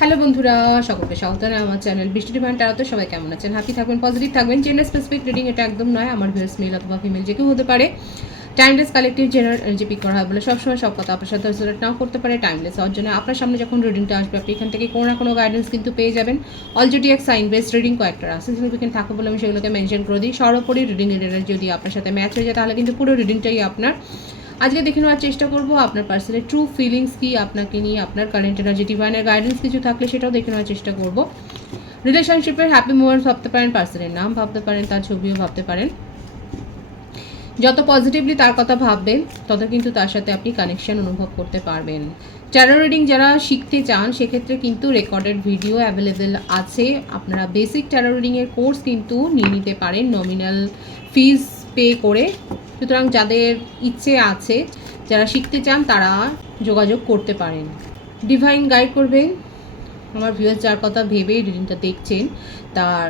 Hello বন্ধুরা, সকলকে স্বাগত জানাই আমার চ্যানেল বৃষ্টি ডিভাইন ট্যারোতে। সবাই কেমন আছেন? হ্যাপি থাকবেন, পজিটিভ থাকবেন। জেন্ডার স্পেসিফিক রিডিং এটা একদম নয়। আমার ভিউয়ার্স মেল অথবা ফিমেল যে কেউ হতে পারে। Timeless collective general energy pick করা হয় বলে সবসময় সব কথা আপনার সাথে রেজোনেট নাও করতে পারে। টাইমলেস হওয়ার জন্য আপনার সামনে যখন রিডিংটা আসবে আপনি এখান থেকে কোনো না কোনো গাইডেন্স কিন্তু পেয়ে যাবেন। অলরেডি এক সাইন বেসড রিডিং কয়েকটা আছে সিগনিফিকেন্ট থাকে বলে আমি সেগুলোকে মেনশন করে দিই। সর্বোপরি রিডিং এর এনার্জি যদি আপনার সাথে ম্যাচ হয়ে যায় তাহলে কিন্তু পুরো রিডিংটাই আপনার। আজকে দেখে নেওয়ার চেষ্টা করবো আপনার পার্সনের ট্রু ফিলিংস কি আপনাকে নিয়ে, আপনার কারেন্ট এনার্জি ডিভাইনের গাইডেন্স কিছু থাকলে সেটাও দেখে নেওয়ার চেষ্টা করবো। রিলেশনশিপের হ্যাপি মোমেন্টস ভাবতে পারেন, পার্সনের নাম ভাবতে পারেন, তার ছবিও ভাবতে পারেন। যত পজিটিভলি তার কথা ভাববেন তত কিন্তু তার সাথে আপনি কানেকশন অনুভব করতে পারবেন। ট্যারো রিডিং যারা শিখতে চান সেক্ষেত্রে কিন্তু রেকর্ডেড ভিডিও অ্যাভেলেবেল আছে। আপনারা বেসিক ট্যারো রিডিংয়ের কোর্স কিন্তু নিয়ে নিতে পারেন নমিনাল ফিজ পে করে। সুতরাং যাদের ইচ্ছে আছে, যারা শিখতে চান তারা যোগাযোগ করতে পারেন। ডিভাইন গাইড করবেন আমার ভিউয়ার্স যার কথা ভেবে রিডিংটা দেখছেন, তার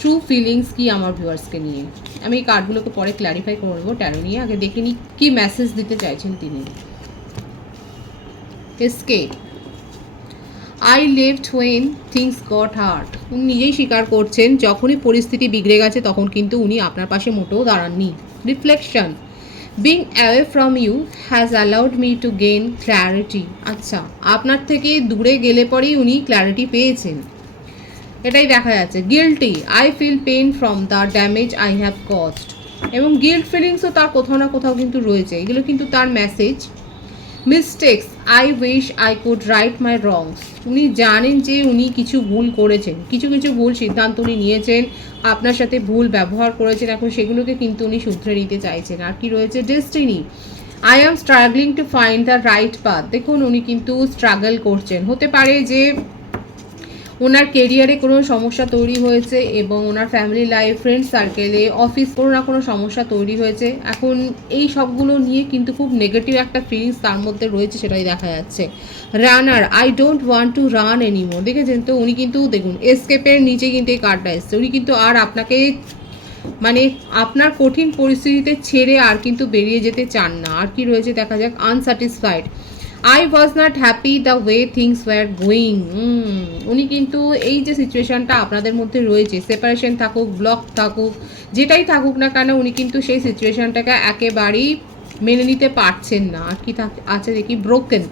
ট্রু ফিলিংস কি আমার ভিউয়ার্সকে নিয়ে। আমি এই কার্ডগুলোকে পরে ক্ল্যারিফাই করবো ট্যারো নিয়ে। আগে দেখে নিই কী মেসেজ দিতে চাইছেন তিনি। Escape, I left when things got hard. উনি নিজেই স্বীকার করছেন যখনই পরিস্থিতি বিগড়ে গেছে তখন কিন্তু উনি আপনার পাশে মোটেও দাঁড়াননি। Reflection, being away from you has allowed me to gain clarity. আচ্ছা, আপনার থেকে দূরে গেলে পরেই উনি ক্ল্যারিটি পেয়েছেন, এটাই দেখা যাচ্ছে। Guilty, I feel pain from the damage I have caused. এবং গিল্ট ফিলিংসও তার কোথাও না কোথাও কিন্তু রয়েছে, এগুলো কিন্তু তার message. Mistakes, I wish I could right my wrongs. উনি জানেন যে উনি কিছু ভুল করেছেন, কিছু ভুল সিদ্ধান্ত উনি নিয়েছেন, আপনার সাথে ভুল ব্যবহার করেছেন, এখন সেগুলোকে কিন্তু উনি শুধরে নিতে চাইছেন। আর কি রয়েছে? Destiny, I am struggling to find the right path. দেখুন উনি কিন্তু স্ট্রাগল করছেন। হতে পারে যে ওনার কেরিয়ারে কোনো সমস্যা তৈরি হয়েছে এবং ওনার ফ্যামিলি লাইফ, ফ্রেন্ড সার্কেলে, অফিস কোনো না কোনো সমস্যা তৈরি হয়েছে। এখন এই সবগুলো নিয়ে কিন্তু খুব নেগেটিভ একটা ফিলিংস তার মধ্যে রয়েছে, সেটাই দেখা যাচ্ছে। Runner, I don't want to run anymore. দেখেছেন তো উনি কিন্তু দেখুন এসকেপের নিচে কিন্তু এই কার্ডটা এসছে। উনি কিন্তু আর আপনাকে মানে আপনার কঠিন পরিস্থিতিতে ছেড়ে আর কিন্তু বেরিয়ে যেতে চান না। আর কি রয়েছে দেখা যাক। Unsatisfied, I was not happy the way things were going. উনি কিন্তু এই যে সিচুয়েশানটা আপনাদের মধ্যে রয়েছে, সেপারেশন থাকুক, ব্লক থাকুক, যেটাই থাকুক না কেন, উনি কিন্তু সেই সিচুয়েশানটাকে একেবারেই মেনে নিতে পারছেন না। আর কি আছে দেখি। Broken,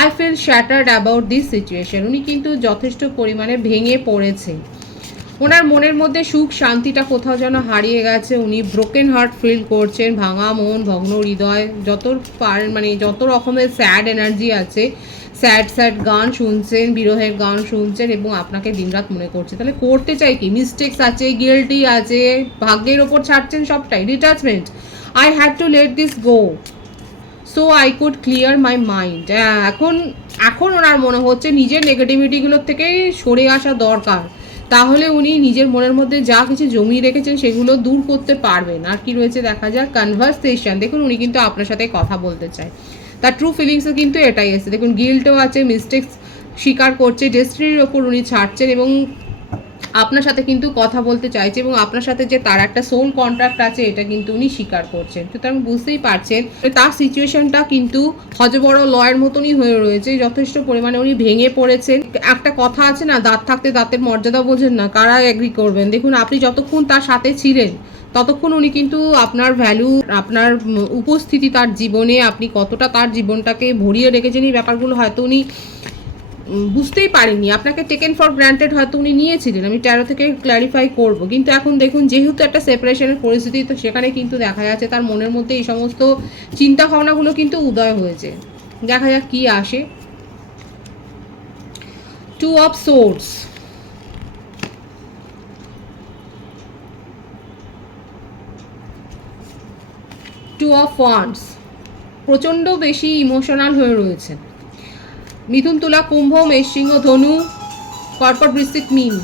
I feel shattered about this situation. উনি কিন্তু যথেষ্ট পরিমাণে ভেঙে পড়েছে। ওনার মনের মধ্যে সুখ শান্তিটা কোথাও যেন হারিয়ে গেছে। উনি ব্রোকেন হার্ট ফিল করছেন, ভাঙা মন, ভগ্ন হৃদয়, যত রকমের স্যাড এনার্জি আছে, স্যাড গান শুনছেন, বিরহের গান শুনছেন এবং আপনাকে দিনরাত মনে করছে। তাহলে করতে চাই কি? মিস্টেক্স আছে, গিল্টি আছে, ভাগ্যের ওপর ছাড়ছেন সবটাই। Detachment, I had to let this go so I could clear my mind. এখন ওনার মনে হচ্ছে নিজের নেগেটিভিটিগুলোর থেকে সরে আসা দরকার, তাহলে উনি নিজের মনের মধ্যে যা কিছু জমিয়ে রেখেছেন সেগুলো দূর করতে পারবেন। আর কি রয়েছে দেখা যাক। কনভারসেশন, দেখুন উনি কিন্তু আপনার সাথে কথা বলতে চায়, তার ট্রু ফিলিংসও কিন্তু এটাই এসেছে। দেখুন গিল্টও আছে, মিস্টেক্স স্বীকার করছে, ডেস্টিনির ওপর উনি ছাড়ছেন এবং আপনার সাথে কিন্তু কথা বলতে চাইছে এবং আপনার সাথে যে তার একটা সোল কন্ট্রাক্ট আছে এটা কিন্তু উনি স্বীকার করছেন। সুতরাং বুঝতেই পারছেন তার সিচুয়েশনটা কিন্তু হজবড় লয়ের মতনই হয়ে রয়েছে। যথেষ্ট পরিমাণে উনি ভেঙে পড়েছেন। একটা কথা আছে না, দাঁত থাকতে দাঁতের মর্যাদা বোঝেন না, কারা এগ্রি করবেন? দেখুন আপনি যতক্ষণ তার সাথে ছিলেন ততক্ষণ উনি কিন্তু আপনার ভ্যালু, আপনার উপস্থিতি তার জীবনে, আপনি কতটা তার জীবনটাকে ভরিয়ে রেখেছেন এই ব্যাপারগুলো হয়তো উনি বুঝতেই পারেননি। আপনাকে টেকেন ফর গ্রান্টেড হয়তো উনি নিয়েছিলেন, আমি ট্যারো থেকে ক্ল্যারিফাই করব। কিন্তু এখন দেখুন যেহেতু একটা সেপারেশনের পরিস্থিতি, তো সেখানে কিন্তু দেখা যাচ্ছে তার মনের মধ্যে এই সমস্ত চিন্তা ভাবনাগুলো কিন্তু উদয় হয়েছে। দেখা যাক কি আসে। Two of swords, two of wands, প্রচণ্ড বেশি ইমোশনাল হয়ে রয়েছেন। মিথুন, তুলা, কুম্ভ, মেষ, সিংহ, ধনু, কর্কট, বৃশ্চিক, মীন,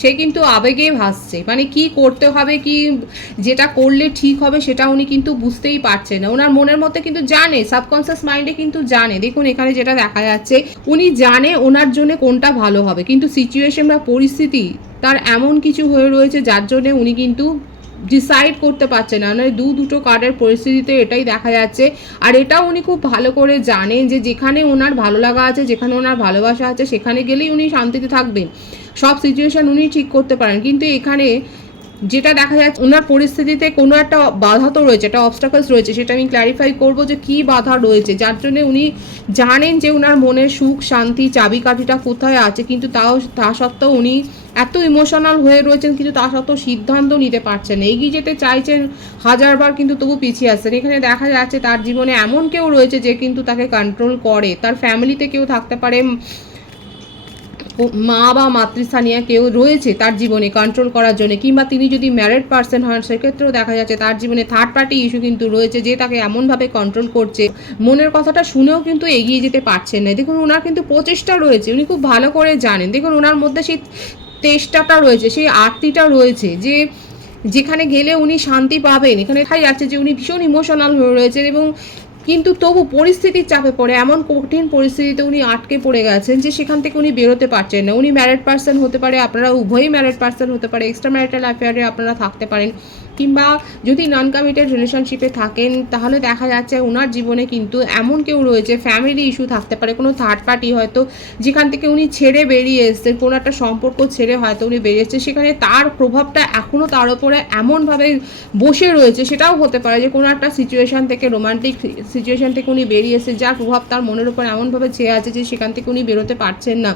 সে কিন্তু আবেগে ভাসছে। মানে কি করতে হবে, কি যেটা করলে ঠিক হবে সেটা উনি কিন্তু বুঝতেই পারছেন না। ওনার মনের মধ্যে কিন্তু জানে, সাবকনসিয়াস মাইন্ডে কিন্তু জানে। দেখুন এখানে যেটা দেখা যাচ্ছে, উনি জানে ওনার জন্য কোনটা ভালো হবে, কিন্তু সিচুয়েশন বা পরিস্থিতি তার এমন কিছু হয়ে রয়েছে যার জন্য উনি কিন্তু ডিসাইড করতে পারছে না, মানে দুটো কার্ডের পরিস্থিতিতে এটাই দেখা যাচ্ছে। আর এটাও উনি খুব ভালো করে জানেন যে যেখানে ওনার ভালো লাগা আছে, যেখানে ওনার ভালোবাসা আছে, সেখানে গেলেই উনি শান্তিতে থাকবেন, সব সিচুয়েশান উনি ঠিক করতে পারেন। কিন্তু এখানে যেটা দেখা যাচ্ছে ওনার পরিস্থিতিতে কোনো একটা বাধা তো রয়েছে, একটা অবস্টাকলস রয়েছে, সেটা আমি ক্ল্যারিফাই করবো যে কী বাধা রয়েছে, যার জন্য উনি জানেন যে ওনার মনের সুখ শান্তি চাবিকাঠিটা কোথায় আছে, কিন্তু তা সত্ত্বেও উনি এত ইমোশনাল হয়ে রয়েছেন, কিন্তু তা সত্ত্বেও সিদ্ধান্ত নিতে পারছেন না, এগিয়ে যেতে চাইছেন হাজারবার, কিন্তু তবু পিছিয়ে আসছেন। এখানে দেখা যাচ্ছে তার জীবনে এমন কেউ রয়েছে যে কিন্তু তাকে কন্ট্রোল করে, তার ফ্যামিলিতে কেউ থাকতে পারে, মা বা মাতৃস্থানীয় কেউ রয়েছে তার জীবনে কন্ট্রোল করার জন্য, কিংবা তিনি যদি ম্যারিড পার্সন হন সেক্ষেত্রেও দেখা যাচ্ছে তার জীবনে থার্ড পার্টি ইস্যু কিন্তু রয়েছে, যে তাকে এমনভাবে কন্ট্রোল করছে, মনের কথাটা শুনেও কিন্তু এগিয়ে যেতে পারছেন না। দেখুন ওনার কিন্তু প্রচেষ্টা রয়েছে, উনি খুব ভালো করে জানেন, দেখুন ওনার মধ্যে সেই চেষ্টাটা রয়েছে, সেই আরতিটা রয়েছে যে যেখানে গেলে উনি শান্তি পাবেন। এখানে দেখা যাচ্ছে যে উনি ভীষণ ইমোশনাল হয়ে রয়েছেন, এবং কিন্তু তবু পরিস্থিতির চাপে পড়ে এমন কঠিন পরিস্থিতিতে উনি আটকে পড়ে গেছেন যে সেখান থেকে উনি বেরোতে পারছেন না। উনি ম্যারিড পার্সন হতে পারে, আপনারা উভয়ই ম্যারিড পার্সন হতে পারে, এক্সট্রা ম্যারিটাল অ্যাফেয়ারে আপনারা থাকতে পারেন, কিংবা যদি নন কমিটেড রিলেশনশিপে থাকেন, তাহলে দেখা যাচ্ছে ওনার জীবনে কিন্তু এমন কেউ রয়েছে, ফ্যামিলি ইস্যু থাকতে পারে, কোনো থার্ড পার্টি হয়তো যেখান থেকে উনি ছেড়ে বেরিয়ে এসছেন, কোনো একটা সম্পর্ক ছেড়ে হয়তো উনি বেরিয়েছে, সেখানে তার প্রভাবটা এখনও তার উপরে এমনভাবে বসে রয়েছে, সেটাও হতে পারে যে কোনো একটা সিচুয়েশান থেকে, রোমান্টিক সিচুয়েশান থেকে উনি বেরিয়ে এসে যার প্রভাব তার মনের উপর এমনভাবে ছেয়ে আছে যে সেখান থেকে উনি বেরোতে পারছেন না,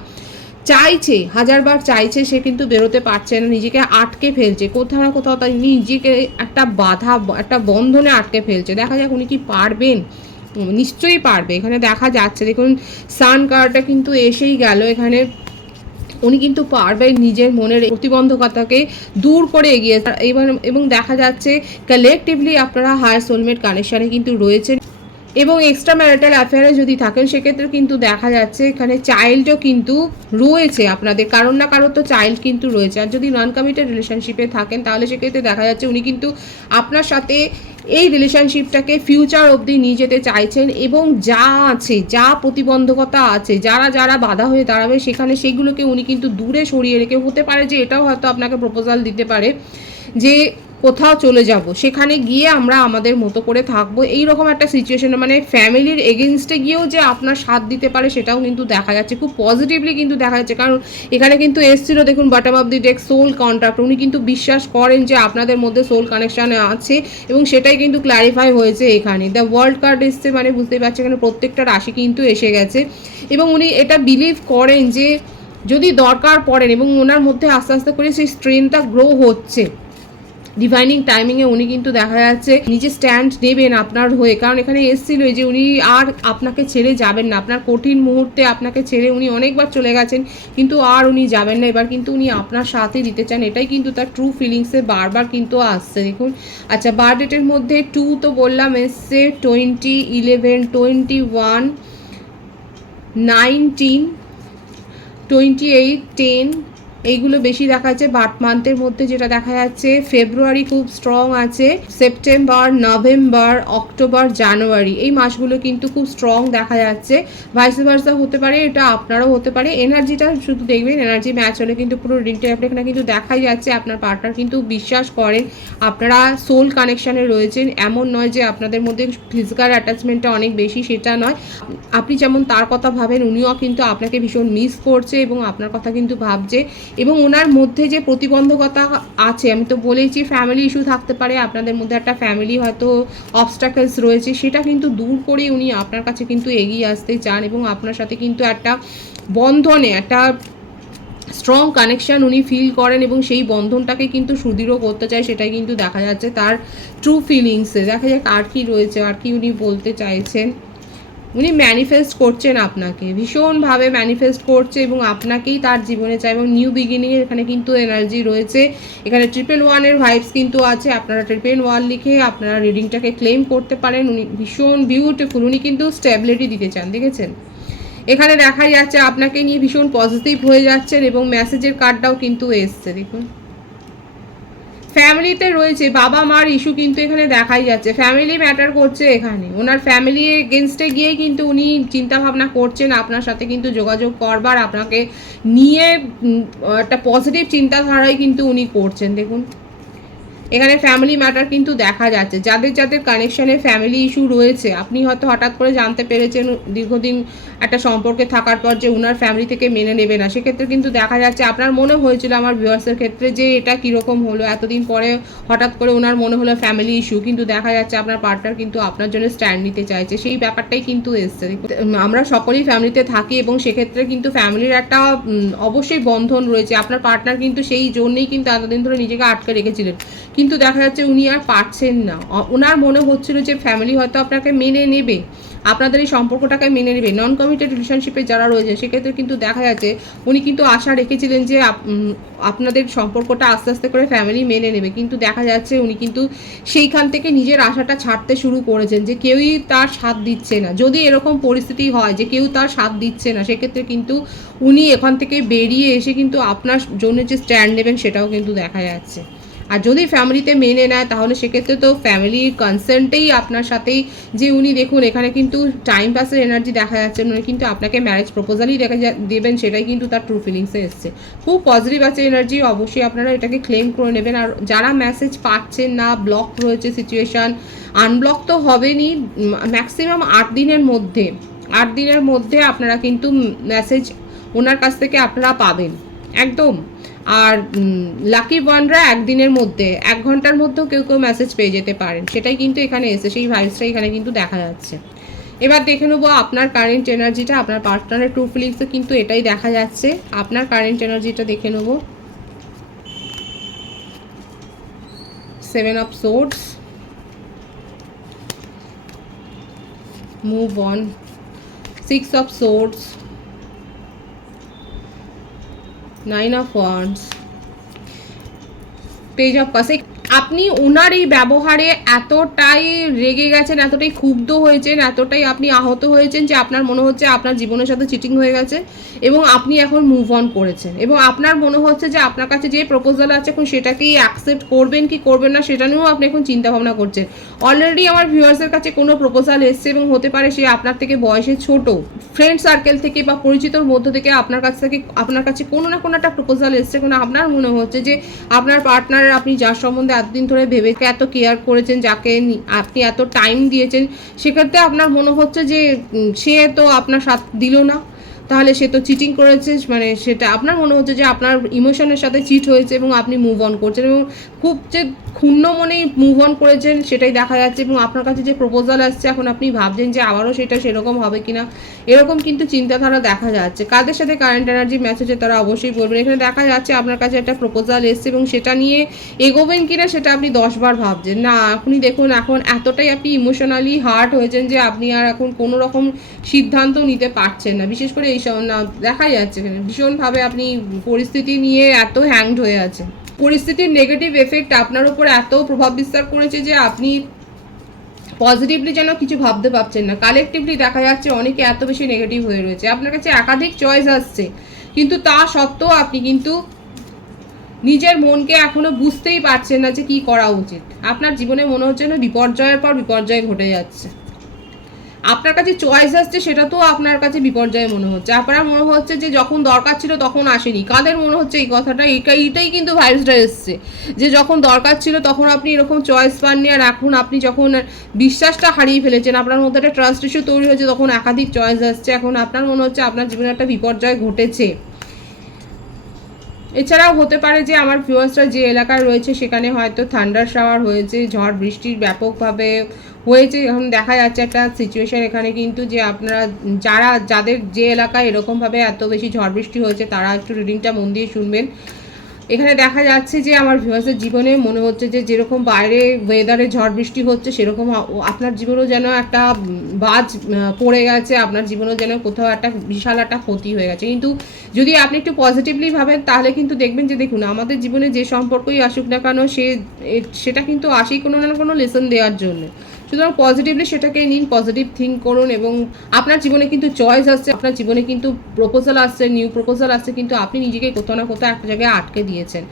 চাইছে হাজারবার চাইছে, সে কিন্তু বেরোতে পারছে না, নিজেকে আটকে ফেলছে কোথাও না কোথাও, তাই নিজেকে একটা বাধা, একটা বন্ধনে আটকে ফেলছে। দেখা যাক উনি কি পারবেন, নিশ্চয়ই পারবে। এখানে দেখা যাচ্ছে দেখুন সান কার্ডটা কিন্তু এসেই গেল, এখানে উনি কিন্তু পারবেন নিজের মনের প্রতিবন্ধকতাকে দূর করে এগিয়ে এবার, এবং দেখা যাচ্ছে কালেকটিভলি আপনারা হায়ার সোলমেট কানেকশানে কিন্তু রয়েছেন, এবং এক্সট্রা ম্যারিটাল অ্যাফেয়ারে যদি থাকেন সেক্ষেত্রে কিন্তু দেখা যাচ্ছে এখানে চাইল্ডও কিন্তু রয়েছে আপনাদের, কারণ না কারোর তো চাইল্ড কিন্তু রয়েছে। আর যদি নন কমিটেড রিলেশনশিপে থাকেন তাহলে সেক্ষেত্রে দেখা যাচ্ছে উনি কিন্তু আপনার সাথে এই রিলেশনশিপটাকে ফিউচার অবধি নিয়ে যেতে চাইছেন, এবং যা আছে, যা প্রতিবন্ধকতা আছে, যারা বাধা হয়ে দাঁড়াবে সেখানে সেগুলোকে উনি কিন্তু দূরে সরিয়ে রেখে, হতে পারে যে এটাও হয়তো আপনাকে প্রপোজাল দিতে পারে যে কোথাও চলে যাব, সেখানে গিয়ে আমরা আমাদের মতো করে থাকবো, এইরকম একটা সিচুয়েশনে, মানে ফ্যামিলির এগেনস্টে গিয়েও যে আপনার সাথ দিতে পারে সেটাও কিন্তু দেখা যাচ্ছে, খুব পজিটিভলি কিন্তু দেখা যাচ্ছে। কারণ এখানে কিন্তু এসেছিল দেখুন bottom of the deck soul contract, উনি কিন্তু বিশ্বাস করেন যে আপনাদের মধ্যে সোল কানেকশান আছে, এবং সেটাই কিন্তু ক্ল্যারিফাই হয়েছে এখানে। দ্য ওয়ার্ল্ড কার্ড এসছে, মানে বুঝতে পারছি এখানে প্রত্যেকটা রাশি কিন্তু এসে গেছে, এবং উনি এটা বিলিভ করেন যে যদি দরকার পড়েন, এবং ওনার মধ্যে আস্তে আস্তে করে সেই স্ট্রেনটা গ্রো হচ্ছে, ডিভাইনিং টাইমিংয়ে উনি কিন্তু দেখা যাচ্ছে নিজে স্ট্যান্ড নেবেন আপনার হয়ে। কারণ এখানে এসেছিল যে উনি আর আপনাকে ছেড়ে যাবেন না, আপনার কঠিন মুহূর্তে আপনাকে ছেড়ে উনি অনেকবার চলে গেছেন, কিন্তু আর উনি যাবেন না, এবার কিন্তু উনি আপনার সাথে দিতে চান, এটাই কিন্তু তার ট্রু ফিলিংসে বারবার কিন্তু আসছে দেখুন। আচ্ছা, বার্থ ডেটের মধ্যে 2 তো বললাম এসছে, 20, 11, 21, 19, 28, 10, এইগুলো বেশি দেখা যাচ্ছে। বার্থ মান্থের মধ্যে যেটা দেখা যাচ্ছে ফেব্রুয়ারি খুব স্ট্রং আছে, সেপ্টেম্বর, নভেম্বর, অক্টোবর, জানুয়ারি, এই মাসগুলো কিন্তু খুব স্ট্রং দেখা যাচ্ছে। ভাইস ভার্সা হতে পারে, এটা আপনারও হতে পারে। এনার্জিটা শুধু দেখবেন, এনার্জি ম্যাচ হলে কিন্তু পুরো রিডিংটা এখানে কিন্তু দেখাই যাচ্ছে আপনার পার্টনার কিন্তু বিশ্বাস করেন, আপনারা সোল কানেকশানে রয়েছেন। এমন নয় যে আপনাদের মধ্যে ফিজিক্যাল অ্যাটাচমেন্টটা অনেক বেশি, সেটা নয়। আপনি যেমন তার কথা ভাবেন, উনিও কিন্তু আপনাকে ভীষণ মিস করছে এবং আপনার কথা কিন্তু ভাবছে। এবং ওনার মধ্যে যে প্রতিবন্ধকতা আছে, আমি তো বলেইছি ফ্যামিলি ইস্যু থাকতে পারে, আপনাদের মধ্যে একটা ফ্যামিলি হয়তো অবস্টাকলস রয়েছে, সেটা কিন্তু দূর করে উনি আপনার কাছে কিন্তু এগিয়ে আসতে চান, এবং আপনার সাথে কিন্তু একটা বন্ধনে, একটা স্ট্রং কানেকশান উনি ফিল করেন, এবং সেই বন্ধনটাকে কিন্তু সুদৃঢ় করতে চায়, সেটাই কিন্তু দেখা যাচ্ছে তার ট্রু ফিলিংসে। দেখা যাক আর কি রয়েছে, আর কি উনি বলতে চাইছেন। উনি ম্যানিফেস্ট করছেন আপনাকে, ভীষণভাবে ম্যানিফেস্ট করছে, এবং আপনাকেই তার জীবনে চাই, এবং নিউ বিগিনিংয়ের এখানে কিন্তু এনার্জি রয়েছে। এখানে 111-এর ভাইবস কিন্তু আছে, আপনারা 111 লিখে আপনারা রিডিংটাকে ক্লেম করতে পারেন। উনি ভীষণ বিউটিফুল, উনি কিন্তু স্টেবিলিটি দিতে চান, দেখেছেন এখানে দেখা যাচ্ছে আপনাকে নিয়ে ভীষণ পজিটিভ হয়ে যাচ্ছেন, এবং মেসেজের কার্ডটাও কিন্তু এসছে দেখুন। ফ্যামিলিতে রয়েছে বাবা মার ইস্যু কিন্তু এখানে দেখাই যাচ্ছে, ফ্যামিলি ম্যাটার করছে এখানে, ওনার ফ্যামিলি এগেনস্টে গিয়ে কিন্তু উনি চিন্তা ভাবনা করছেন আপনার সাথে কিন্তু যোগাযোগ করবার, আপনাকে নিয়ে একটা পজিটিভ চিন্তাধারাই কিন্তু উনি করছেন দেখুন। এখানে ফ্যামিলি ম্যাটার কিন্তু দেখা যাচ্ছে, যাদের যাদের কানেকশানে ফ্যামিলি ইস্যু রয়েছে, আপনি হয়তো হঠাৎ করে জানতে পেরেছেন দীর্ঘদিন একটা সম্পর্কে থাকার পর যে উনার ফ্যামিলি থেকে মেনে নেবে না, সেক্ষেত্রে কিন্তু দেখা যাচ্ছে আপনার মনে হয়েছিল আমার ভিউয়ার্সের ক্ষেত্রে যে এটা কীরকম হলো, এতদিন পরে হঠাৎ করে ওনার মনে হলো ফ্যামিলি ইস্যু, কিন্তু দেখা যাচ্ছে আপনার পার্টনার কিন্তু আপনার জন্য স্ট্যান্ড নিতে চাইছে, সেই ব্যাপারটাই কিন্তু এসছে। আমরা সকলেই ফ্যামিলিতে থাকি এবং সেক্ষেত্রে কিন্তু ফ্যামিলির একটা অবশ্যই বন্ধন রয়েছে। আপনার পার্টনার কিন্তু সেই জন্যেই কিন্তু এতদিন ধরে নিজেকে আটকে রেখেছিলেন, কিন্তু দেখা যাচ্ছে উনি আর পারছেন না। ওনার মনে হচ্ছিল যে ফ্যামিলি হয়তো আপনাকে মেনে নেবে, আপনাদের এই সম্পর্কটাকে মেনে নেবে। নন কমিটেড রিলেশনশিপে যারা রয়েছে সেক্ষেত্রে কিন্তু দেখা যাচ্ছে উনি কিন্তু আশা রেখেছিলেন যে আপনাদের সম্পর্কটা আস্তে আস্তে করে ফ্যামিলি মেনে নেবে, কিন্তু দেখা যাচ্ছে উনি কিন্তু সেইখান থেকে নিজের আশাটা ছাড়তে শুরু করেছেন, যে কেউই তার সাথ দিচ্ছে না। যদি এরকম পরিস্থিতি হয় যে কেউ তার সাথ দিচ্ছে না, সেক্ষেত্রে কিন্তু উনি এখান থেকে বেরিয়ে এসে কিন্তু আপনার জন্য যে স্ট্যান্ড নেবেন সেটাও কিন্তু দেখা যাচ্ছে। আর যদি ফ্যামিলিতে মেনে নেয় তাহলে সেক্ষেত্রে তো ফ্যামিলির কনসেন্টেই আপনার সাথেই, যে উনি দেখুন এখানে কিন্তু টাইম পাসের এনার্জি দেখা যাচ্ছে, উনি কিন্তু আপনাকে ম্যারেজ প্রপোজালই দেবেন, সেটাই কিন্তু তার ট্রু ফিলিংসে এসছে। খুব পজিটিভ আছে এনার্জি, অবশ্যই আপনারা এটাকে ক্লেম করে নেবেন। আর যারা মেসেজ পাচ্ছেন না, ব্লক রয়েছে সিচুয়েশান, আনব্লক তো হবেনই, ম্যাক্সিমাম 8 দিনের মধ্যে 8 দিনের মধ্যে আপনারা কিন্তু মেসেজ ওনার কাছ থেকে আপনারা পাবেন একদম। আর লাকি ওয়ানরা একদিনের মধ্যে 1 ঘন্টার মধ্যেও কেউ কেউ মেসেজ পেয়ে যেতে পারেন, সেটাই কিন্তু এখানে এসে সেই ভাইবসটা এখানে কিন্তু দেখা যাচ্ছে। এবার দেখে নেবো আপনার কারেন্ট এনার্জিটা, আপনার পার্টনারের ট্রু ফিলিংসে কিন্তু এটাই দেখা যাচ্ছে। আপনার কারেন্ট এনার্জিটা দেখে নেবো। 7 of swords, move on, 6 of swords, 9 of wands, page of cups. আপনি ওনার এই ব্যবহারে এতটাই রেগে গেছেন, এতটাই ক্ষুব্ধ হয়েছেন, এতটাই আপনি আহত হয়েছেন যে আপনার মনে হচ্ছে আপনার জীবনের সাথে চিটিং হয়ে গেছে এবং আপনি এখন মুভ অন করেছেন, এবং আপনার মনে হচ্ছে যে আপনার কাছে যে প্রপোজাল আছে এখন সেটাকেই অ্যাকসেপ্ট করবেন কি করবেন না সেটা নিয়েও আপনি এখন চিন্তাভাবনা করছেন। অলরেডি আমার ভিউয়ার্সের কাছে কোনো প্রপোজাল এসছে এবং হতে পারে সে আপনার থেকে বয়সে ছোট, ফ্রেন্ড সার্কেল থেকে বা পরিচিতর মধ্য থেকে আপনার কাছে কোনো না কোনো একটা প্রপোজাল এসছে, কোনো আপনার মনে হচ্ছে যে আপনার পার্টনার, আপনি যার সম্বন্ধে এতদিন ধরে ভেবে এত কেয়ার করেছেন, যাকে আপনি এত টাইম দিয়েছেন, সেক্ষেত্রে আপনার মনে হচ্ছে যে সে তো আপনার সাথ দিল না, তাহলে সে তো চিটিং করেছে, মানে সেটা আপনার মনে হচ্ছে যে আপনার ইমোশনের সাথে চিট হয়েছে এবং আপনি মুভ অন করছেন এবং খুব যে ক্ষুণ্ণ মনেই মুভ অন করেছেন সেটাই দেখা যাচ্ছে। এবং আপনার কাছে যে প্রপোজাল আসছে এখন আপনি ভাবছেন যে আবারও সেটা সেরকম হবে কিনা, এরকম কিন্তু চিন্তাধারা দেখা যাচ্ছে। কাদের সাথে কারেন্ট এনার্জি ম্যাচেজে তারা অবশ্যই বলবেন। এখানে দেখা যাচ্ছে আপনার কাছে একটা প্রপোজাল এসছে এবং সেটা নিয়ে এগোবেন কিনা সেটা আপনি 10 বার ভাবছেন না। আপনি দেখুন এখন এতটাই আপনি ইমোশনালি হার্ট হয়েছেন যে আপনি আর এখন কোনো রকম সিদ্ধান্ত নিতে পারছেন না। বিশেষ করে এই না দেখা যাচ্ছে এখানে ভীষণভাবে আপনি পরিস্থিতি নিয়ে এত হ্যাংড হয়ে আছেন, পরিস্থিতির নেগেটিভ এফেক্ট আপনার উপর এত প্রভাব বিস্তার করেছে যে আপনি পজিটিভলি যেন কিছু ভাবতে পারছেন না। কালেকটিভলি দেখা যাচ্ছে অনেকে এত বেশি নেগেটিভ হয়ে রয়েছে, আপনার কাছে একাধিক চয়েস আসছে, কিন্তু তা সত্ত্বেও আপনি কিন্তু নিজের মনকে এখনো বুঝতেই পারছেন না যে কি করা উচিত। আপনার জীবনে মনে হচ্ছে না বিপর্যয়ের পর বিপর্যয় ঘটে যাচ্ছে, আপনার কাছে চয়েস আসছে সেটা তো আপনার কাছে বিপর্যয় মনে হচ্ছে। আপনার মনে হচ্ছে যে যখন দরকার ছিল তখন আসেনি। কাদের মনে হচ্ছে এই কথাটা, এইটাই কিন্তু ভাইবসটা এসছে যে যখন দরকার ছিল তখন আপনি এরকম চয়েস পাননি, আর এখন আপনি যখন বিশ্বাসটা হারিয়ে ফেলেছেন, আপনার মধ্যে একটা ট্রাস্ট ইস্যু তৈরি হয়েছে, তখন একাধিক চয়েস আসছে। এখন আপনার মনে হচ্ছে আপনার জীবনে একটা বিপর্যয় ঘটেছে। এছাড়াও হতে পারে যে আমার ভিউয়ার্সরা যে এলাকায় রয়েছে সেখানে হয়তো থান্ডার শাওয়ার হয়েছে, ঝড় বৃষ্টির ব্যাপকভাবে হয়েছে। এখন দেখা যাচ্ছে একটা সিচুয়েশান এখানে কিন্তু যে আপনারা যাদের যে এলাকায় এরকমভাবে এত বেশি ঝড় বৃষ্টি হয়েছে তারা একটু রিডিংটা মন দিয়ে শুনবেন। এখানে দেখা যাচ্ছে যে আমার ভিউয়ার্সের জীবনে মনে হচ্ছে যে যেরকম বাইরে ওয়েদারে ঝড় বৃষ্টি হচ্ছে সেরকম আপনার জীবনেও যেন একটা বাজ পড়ে গেছে, আপনার জীবনেও যেন কোথাও একটা বিশাল একটা ক্ষতি হয়ে গেছে। কিন্তু যদি আপনি একটু পজিটিভলি ভাবেন তাহলে কিন্তু দেখবেন যে দেখুন আমাদের জীবনে যে সম্পর্কই আসুক না কেন সেটা কিন্তু আসেই কোনো না কোনো লেসন দেওয়ার জন্য। সুতরাং পজিটিভলি সেটাকে নিন, পজিটিভ থিঙ্ক করুন, এবং আপনার জীবনে কিন্তু চয়েস আসছে, আপনার জীবনে কিন্তু প্রপোজাল আসছে, নিউ প্রপোজাল আসছে, কিন্তু আপনি নিজেকে কোথাও না কোথাও একটা জায়গায় আটকে দিয়েছেন।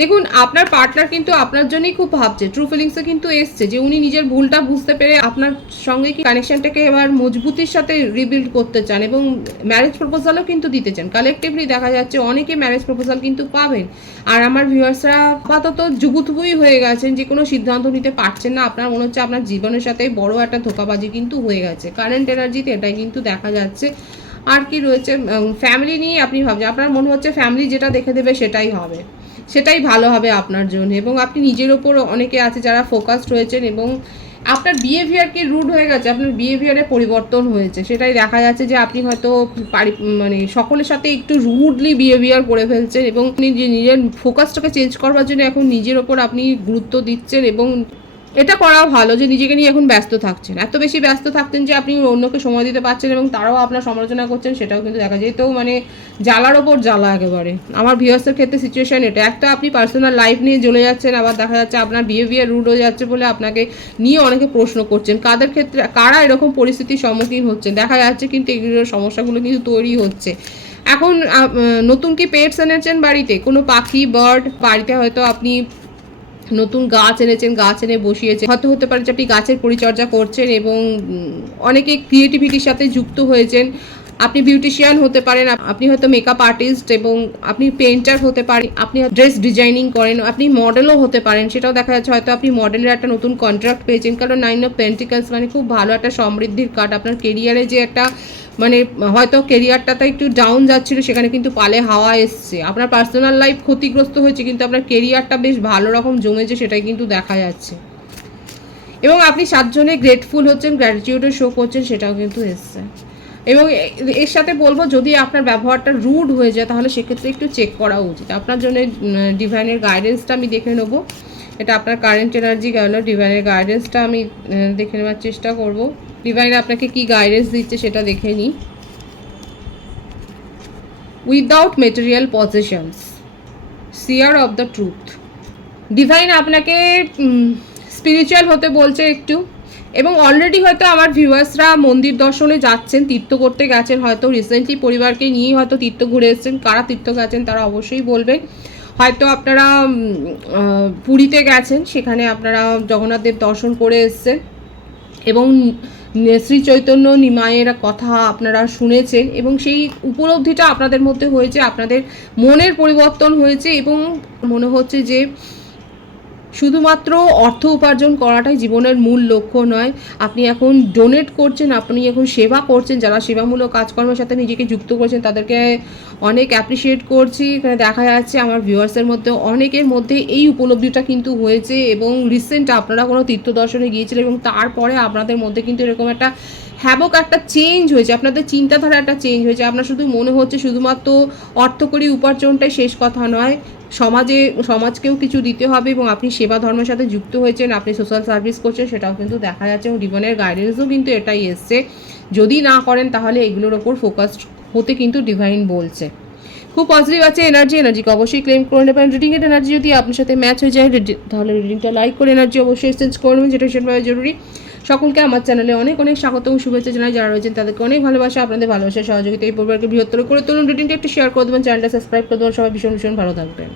দেখুন আপনার পার্টনার কিন্তু আপনার জন্যই খুব ভাবছে, ট্রু ফিলিংসে কিন্তু এসছে যে উনি নিজের ভুলটা বুঝতে পেরে আপনার সঙ্গে কি কানেকশনটাকে এবার মজবুতির সাথে রিবিল্ড করতে চান এবং ম্যারেজ প্রপোজালও কিন্তু দিতে চান। কালেকটিভলি দেখা যাচ্ছে অনেকে ম্যারেজ প্রপোজাল কিন্তু পাবেন। আর আমার ভিউয়ার্সরা আপাতত জুগুথুবুই হয়ে গেছেন, যে কোনো সিদ্ধান্ত নিতে পারছেন না। আপনার মনে হচ্ছে আপনার জীবনের সাথে বড় একটা ধোঁকাবাজি কিন্তু হয়ে গেছে, কারেন্ট এনার্জিতে এটাই কিন্তু দেখা যাচ্ছে। আর কি রয়েছে, ফ্যামিলি নিয়ে আপনি ভাবছেন, আপনার মনে হচ্ছে ফ্যামিলি যেটা দেখে দেবে সেটাই হবে, সেটাই ভালো হবে আপনার জন্য। এবং আপনি নিজের ওপর অনেকে আছে যারা ফোকাসড হয়েছেন এবং আপনার বিহেভিয়ার কি রুড হয়ে গেছে, আপনার বিহেভিয়ারে পরিবর্তন হয়েছে, সেটাই দেখা যাচ্ছে যে আপনি হয়তো মানে সকলের সাথে একটু রুডলি বিহেভিয়ার করে ফেলছেন এবং নিজের ফোকাসটাকে চেঞ্জ করবার জন্য এখন নিজের ওপর আপনি গুরুত্ব দিচ্ছেন। এবং এটা করা ভালো যে নিজেকে নিয়ে এখন ব্যস্ত থাকছেন, এত বেশি ব্যস্ত থাকতেন যে আপনি অন্যকে সময় দিতে পারছেন এবং তারাও আপনার সমালোচনা করছেন, সেটাও কিন্তু দেখা যায়। তো মানে জ্বালার ওপর জ্বালা একেবারে আমার ভিউয়ার্সের ক্ষেত্রে সিচুয়েশন এটা। একটা আপনি পার্সোনাল লাইফ নিয়ে চলে যাচ্ছেন, আবার দেখা যাচ্ছে আপনার বিহেভিয়ার রুড হয়ে যাচ্ছে বলে আপনাকে নিয়ে অনেকে প্রশ্ন করছেন। কাদের ক্ষেত্রে কারা এরকম পরিস্থিতির সম্মুখীন হচ্ছেন দেখা যাচ্ছে, কিন্তু এগুলোর সমস্যাগুলো কিন্তু তৈরি হচ্ছে। এখন নতুন কি পেটস এনেছেন বাড়িতে, কোনো পাখি বার্ড বাড়িতে, হয়তো আপনি নতুন গাছ এনেছেন, গাছ এনে বসিয়েছেন, হয়তো হতে পারে যে আপনি গাছের পরিচর্যা করছেন এবং অনেকে ক্রিয়েটিভিটির সাথে যুক্ত হয়েছেন। আপনি বিউটিশিয়ান হতে পারেন, আপনি হয়তো মেকআপ আর্টিস্ট এবং আপনি পেন্টার হতে পারেন, আপনি ড্রেস ডিজাইনিং করেন, আপনি মডেলও হতে পারেন, সেটাও দেখা যাচ্ছে। হয়তো আপনি মডেলের একটা নতুন কন্ট্রাক্ট পেয়েছেন, কারণ 9 অফ পেন্টিকলস মানে খুব ভালো একটা সমৃদ্ধির কার্ড। আপনার কেরিয়ারে যে একটা মানে হয়তো কেরিয়ারটাতে একটু ডাউন যাচ্ছিল, সেখানে কিন্তু পালে হাওয়া এসছে। আপনার পার্সোনাল লাইফ ক্ষতিগ্রস্ত হয়েছে, কিন্তু আপনার কেরিয়ারটা বেশ ভালো রকম জমেছে, সেটাই কিন্তু দেখা যাচ্ছে। এবং আপনি 7 জনে গ্রেটফুল হচ্ছেন, গ্র্যাটিটিউডও শো করছেন, সেটাও কিন্তু এসছে। এবং এর সাথে বলবো, যদি আপনার ব্যবহারটা রুড হয়ে যায় তাহলে সেক্ষেত্রে একটু চেক করা উচিত। আপনার জন্য ডিভাইনের গাইডেন্সটা আমি দেখে নেব। এটা আপনার কারেন্ট এনার্জি গেল, ডিভাইনের গাইডেন্সটা আমি দেখে নেওয়ার চেষ্টা করব। ডিভাইন আপনাকে কি গাইডেন্স দিচ্ছে সেটা দেখে নিই। Without material possessions, seer of the truth. Divine আপনাকে স্পিরিচুয়াল হতে বলছে একটু, এবং অলরেডি হয়তো আমার ভিউয়ার্সরা মন্দির দর্শনে যাচ্ছেন, তীর্থ করতে গেছেন, হয়তো রিসেন্টলি পরিবারকে নিয়েই হয়তো তীর্থ ঘুরে এসেছেন। কারা তীর্থ গেছেন তারা অবশ্যই বলবেন। হয়তো আপনারা পুরীতে গেছেন, সেখানে আপনারা জগন্নাথ দেব দর্শন করে এসেছেন এবং শ্রী চৈতন্য নিমায়ের কথা আপনারা শুনেছেন এবং সেই উপলব্ধিটা আপনাদের মধ্যে হয়েছে, আপনাদের মনের পরিবর্তন হয়েছে এবং মনে হচ্ছে যে শুধুমাত্র অর্থ উপার্জন করাটাই জীবনের মূল লক্ষ্য নয়। আপনি এখন ডোনেট করছেন, আপনি এখন সেবা করছেন, যারা সেবামূলক কাজকর্মের সাথে নিজেকে যুক্ত করছেন তাদেরকে অনেক অ্যাপ্রিসিয়েট করছি। এখানে দেখা যাচ্ছে আমার ভিউয়ার্সের মধ্যে অনেকের মধ্যে এই উপলব্ধিটা কিন্তু হয়েছে এবং রিসেন্ট আপনারা কোনো তীর্থ দর্শনে গিয়েছিলেন এবং তারপরে আপনাদের মধ্যে কিন্তু এরকম একটা হ্যাবক একটা চেঞ্জ হয়েছে, আপনাদের চিন্তাধারা একটা চেঞ্জ হয়েছে। আপনার শুধু মনে হচ্ছে শুধুমাত্র অর্থকরী উপার্জনটাই শেষ কথা নয়, সমাজকেও কিছু দিতে হবে এবং আপনি সেবা ধর্মের সাথে যুক্ত হয়েছেন, আপনি সোশ্যাল সার্ভিস করছেন, সেটাও কিন্তু দেখা যাচ্ছে। এবং ডিভাইনের গাইডেন্সও কিন্তু এটাই এসছে, যদি না করেন তাহলে এগুলোর ওপর ফোকাসড হতে কিন্তু ডিভাইন বলছে। খুব পজিটিভ আছে এনার্জিকে অবশ্যই ক্লেম করে নেবেন। রিডিংয়ের এনার্জি যদি আপনার সাথে ম্যাচ হয়ে যায় তাহলে রিডিংটা লাইক করে এনার্জি অবশ্যই এক্সচেঞ্জ করে নেবেন, যেটা ভীষণভাবে জরুরি। সকলকে আমার চ্যানেলে অনেক অনেক স্বাগত এবং শুভেচ্ছা জানাই। যারা রয়েছেন তাদেরকে অনেক ভালোবাসা, আপনাদের ভালোবাসা সহযোগিতা এই পরিবারকে বৃহত্তর করে তুলুন। রিডিংটা একটু শেয়ার করে দেবেন, চ্যানেলটা সাবস্ক্রাইব করে দেবেন। সবাই ভীষণ ভীষণ ভালো থাকবেন।